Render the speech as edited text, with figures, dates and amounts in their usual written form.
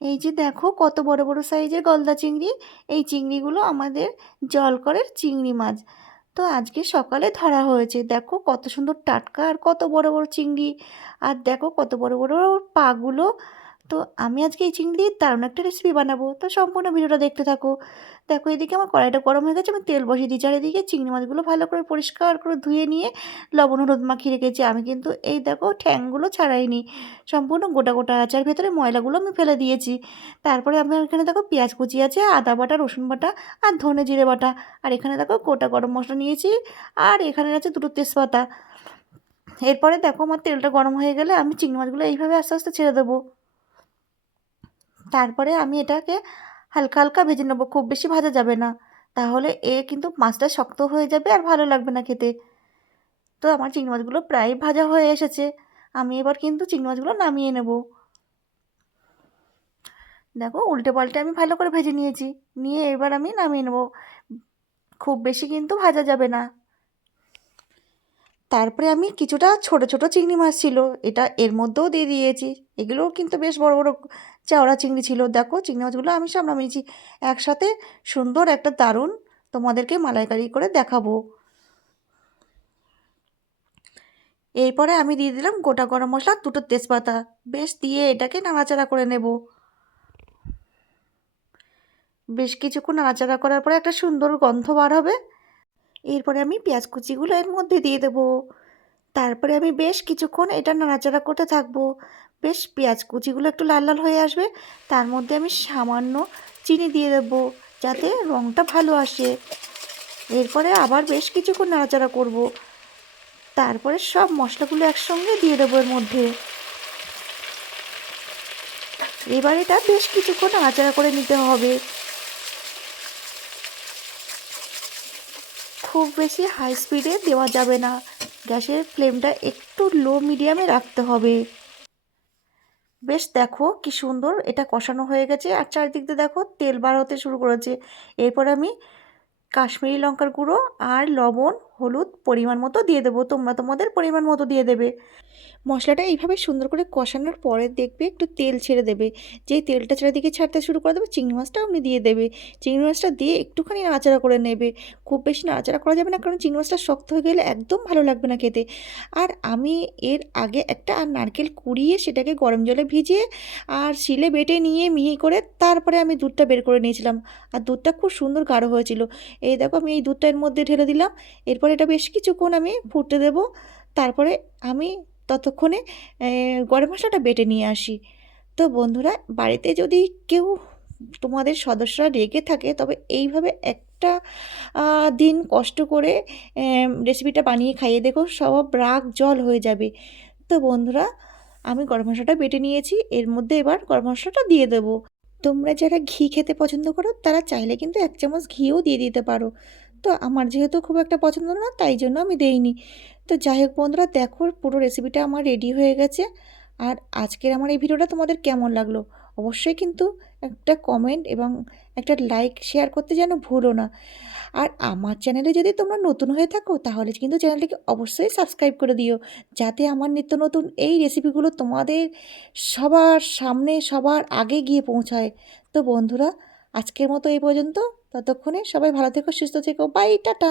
এই যে দেখো কত বড় বড় সাইজের গলদা চিংড়ি। এই চিংড়িগুলো আমাদের জলকরের চিংড়ি মাছ। তো আজকে সকালে ধরা হয়েছে। দেখো কত সুন্দর টাটকা আর কত বড় বড় চিংড়ি। আর দেখো কত বড় বড় পাগুলো। তো আমি আজকে এই চিংড়ি দিয়ে দারুণ একটা রেসিপি বানাবো, তো সম্পূর্ণ ভিডিওটা দেখতে থাকো। দেখো এদিকে আমার কড়াইটা গরম হয়ে গেছে, আমি তেল বসিয়ে দিই। চারিদিকে চিংড়ি মাছগুলো ভালো করে পরিষ্কার করে ধুয়ে নিয়ে লবণ হলুদ মাখিয়ে রেখেছি। আমি কিন্তু এই দেখো ঠ্যাংগুলো ছাড়াইনি, সম্পূর্ণ গোটা গোটা আছে, আর ভেতরে ময়লাগুলো আমি ফেলে দিয়েছি। তারপরে আমার এখানে দেখো পেঁয়াজ কুচি আছে, আদা বাটা, রসুন বাটা আর ধনে জিরে বাটা। আর এখানে দেখো গোটা গরম মশলা নিয়েছি, আর এখানে আছে দুটো তেজপাতা। এরপরে দেখো আমার তেলটা গরম হয়ে গেলে আমি চিংড়ি মাছগুলো এইভাবে আস্তে আস্তে ছেড়ে দেবো। তারপরে আমি এটাকে হালকা হালকা ভেজে নেবো, খুব বেশি ভাজা যাবে না, তাহলে কিন্তু মাছটা শক্ত হয়ে যাবে আর ভালো লাগবে না খেতে। তো আমার চিংড়ি মাছগুলো প্রায় ভাজা হয়ে এসেছে। আমি এবার কিন্তু চিংড়ি মাছগুলো নামিয়ে নেব। দেখো উল্টে পাল্টে আমি ভালো করে ভেজে নিয়েছি, নিয়ে এবার আমি নামিয়ে নেব। খুব বেশি কিন্তু ভাজা যাবে না। তারপরে আমি কিছুটা ছোট ছোট চিংড়ি মাছ ছিল, এটা এর মধ্যেও দিয়ে দিয়েছি। এগুলোও কিন্তু বেশ বড় বড় চওড়া চিংড়ি ছিল। দেখো চিংড়ি মাছগুলো আমি সব নামিয়েছি একসাথে। সুন্দর একটা দারুণ তোমাদেরকে মালাইকারি করে দেখাবো। এরপরে আমি দিয়ে দিলাম গোটা গরম মশলা, দুটো তেজপাতা, বেশ দিয়ে এটাকে নাড়াচাড়া করে নেব। বেশ কিছুক্ষণ নাড়াচাড়া করার পরে একটা সুন্দর গন্ধ বার হবে। এরপরে আমি পেঁয়াজ কুচিগুলো এর মধ্যে দিয়ে দেবো। তারপরে আমি বেশ কিছুক্ষণ এটা নাড়াচাড়া করতে থাকবো। বেশ পেঁয়াজ কুচিগুলো একটু লাল লাল হয়ে আসবে, তার মধ্যে আমি সামান্য চিনি দিয়ে দেবো যাতে রঙটা ভালো আসে। এরপরে আবার বেশ কিছুক্ষণ নাড়াচাড়া করব। তারপরে সব মশলাগুলো একসঙ্গে দিয়ে দেবো এর মধ্যে। এবার এটা বেশ কিছুক্ষণ নাড়াচাড়া করে নিতে হবে। খুব বেশি হাই স্পিডে দেওয়া যাবে না, গ্যাসের ফ্লেমটা একটু লো মিডিয়ামে রাখতে হবে। বেশ দেখো কি সুন্দর এটা কষানো হয়ে গেছে, আর চারিদিক দিয়ে দেখো তেল বার হতে শুরু করেছে। এরপর আমি কাশ্মীরি লঙ্কার গুঁড়ো আর লবণ হলুদ পরিমাণ মতো দিয়ে দেবো, তোমরা তোমাদের পরিমাণ মতো দিয়ে দেবে। মশলাটা এইভাবে সুন্দর করে কষানোর পরে দেখবে একটু তেল ছেড়ে দেবে। যেই তেলটা চারিদিকে ছাড়তে শুরু করে দেবে, চিংড়ি মাছটাও আপনি দিয়ে দেবে। চিংড়ি মাছটা দিয়ে একটুখানি নাড়াচাড়া করে নেবে। খুব বেশি নাড়াচাড়া করা যাবে না, কারণ চিংড়ি মাছটা শক্ত হয়ে গেলে একদম ভালো লাগবে না খেতে। আর আমি এর আগে একটা নারকেল কুড়িয়ে সেটাকে গরম জলে ভিজিয়ে আর শিলে বেটে নিয়ে মিহি করে তারপরে আমি দুধটা বের করে নিয়েছিলাম। আর দুধটা খুব সুন্দর গাঢ় হয়েছিল। এই দেখো আমি এই দুধটা এর মধ্যে ঢেলে দিলাম। এরপর এটা বেশ কিছুক্ষণ আমি ফুটতে দেবো। তারপরে আমি ততক্ষণে গরম মশলাটা বেটে নিয়ে আসি। তো বন্ধুরা, বাড়িতে যদি কেউ তোমাদের সদস্যরা রেগে থাকে, তবে এইভাবে একটা দিন কষ্ট করে রেসিপিটা বানিয়ে খাইয়ে দেখো, সব রাগ জল হয়ে যাবে। তো বন্ধুরা, আমি গরম মশলাটা বেটে নিয়েছি, এর মধ্যে এবার গরম মশলাটা দিয়ে দেবো। তোমরা যারা ঘি খেতে পছন্দ করো তারা চাইলে কিন্তু 1 চামচ ঘিও দিয়ে দিতে পারো। তো আমার যেহেতু খুব একটা পছন্দ না, তাই জন্য আমি দেইনি। তো যাই হোক বন্ধুরা, দেখো পুরো রেসিপিটা আমার রেডি হয়ে গেছে। আর আজকের আমার এই ভিডিওটা তোমাদের কেমন লাগলো অবশ্যই কিন্তু একটা কমেন্ট এবং একটা লাইক শেয়ার করতে যেন ভুলো না। আর আমার চ্যানেলে যদি তোমরা নতুন হয়ে থাকো, তাহলে কিন্তু চ্যানেলটিকে অবশ্যই সাবস্ক্রাইব করে দিও, যাতে আমার নিত্য নতুন এই রেসিপিগুলো তোমাদের সবার সামনে সবার আগে গিয়ে পৌঁছায়। তো বন্ধুরা, আজকের মতো এই পর্যন্ত। ততক্ষণে সবাই ভালো থেকো, সুস্থ থেকো, বাই, টাটা।